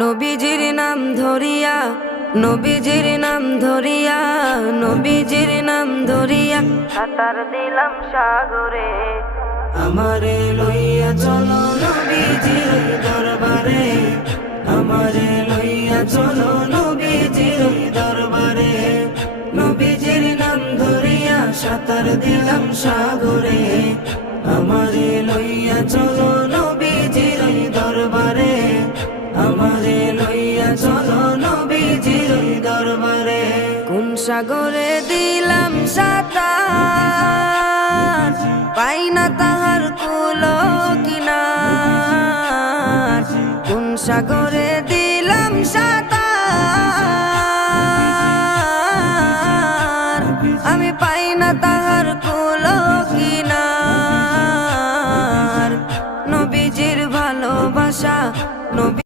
নবীজির নাম ধরিয়া, নবীজির নাম ধরিয়া, নবীজির নাম ধরিয়া সাঁতার দিলাম সাগরে। আমারে লইয়া চলো নবীজির দরবারে, আমারে লইয়া চলো নবীজির দরবারে। নবীজির নাম ধরিয়া সাঁতার দিলাম সাগরে। আমারে লইয়া চলো নবীজির দরবারে, আমারে লইয়া চলো নবীজির দরবারে। কোন সাগরে দিলাম সাঁতার, পাই না তাহার কুলো কিনার। কোন সাগরে দিলাম সাঁতার,